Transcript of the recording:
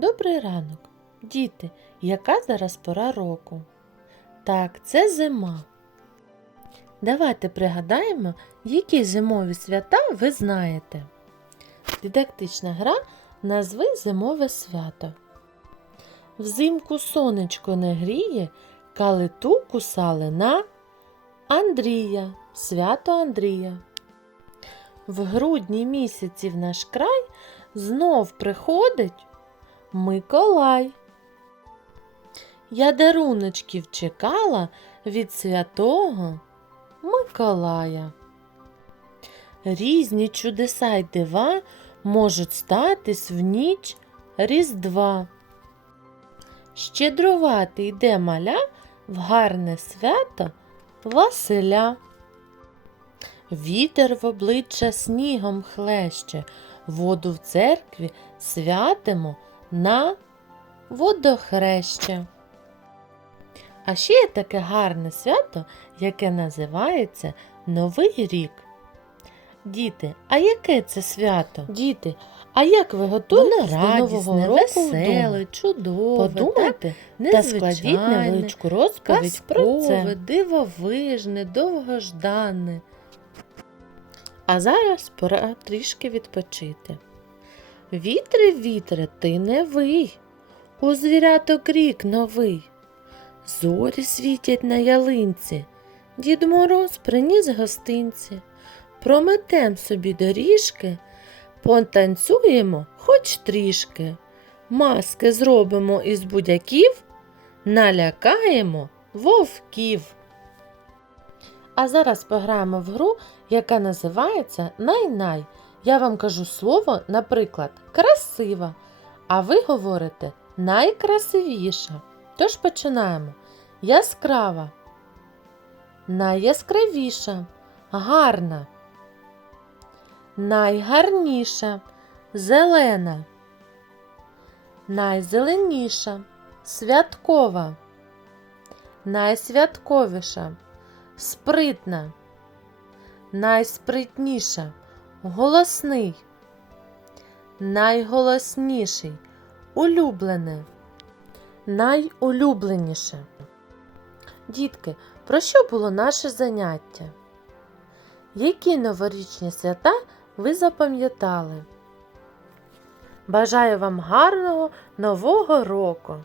Добрий ранок, діти, яка зараз пора року? Так, це зима. Давайте пригадаємо, які зимові свята ви знаєте. Дидактична гра назви зимове свято. Взимку сонечко не гріє, калиту кусали на Андрія, свято Андрія. В грудні місяці в наш край знов приходить Миколай. Я даруночків чекала від святого Миколая. Різні чудеса й дива можуть статись в ніч Різдва. Щедрувати йде маля в гарне свято Василя. Вітер в обличчя снігом хлеще, воду в церкві святимо на водохреще. А ще є таке гарне свято, яке називається Новий рік. Діти, а яке це свято? Діти, а як ви готуєте до нового року веселе, вдома? чудове, Подумайте та складіть невеличку розповідь про це. дивовижне, довгожданне. А зараз пора трішки відпочити. Вітре, вітре, ти не вий, у звіряток рік новий. Зорі світять на ялинці, Дід Мороз приніс гостинці. Прометем собі доріжки, потанцюємо хоч трішки. Маски зробимо із будяків, налякаємо вовків. А зараз пограємо в гру, яка називається Най-най. Я вам кажу слово, наприклад, красива, а ви говорите найкрасивіша. Тож починаємо. Яскрава, найяскравіша, гарна, найгарніша, зелена, найзеленіша, святкова, найсвятковіша, спритна, найспритніша, голосний, найголосніший, улюблене, найулюбленіше. Дітки, про що було наше заняття? Які новорічні свята ви запам'ятали? Бажаю вам гарного нового року!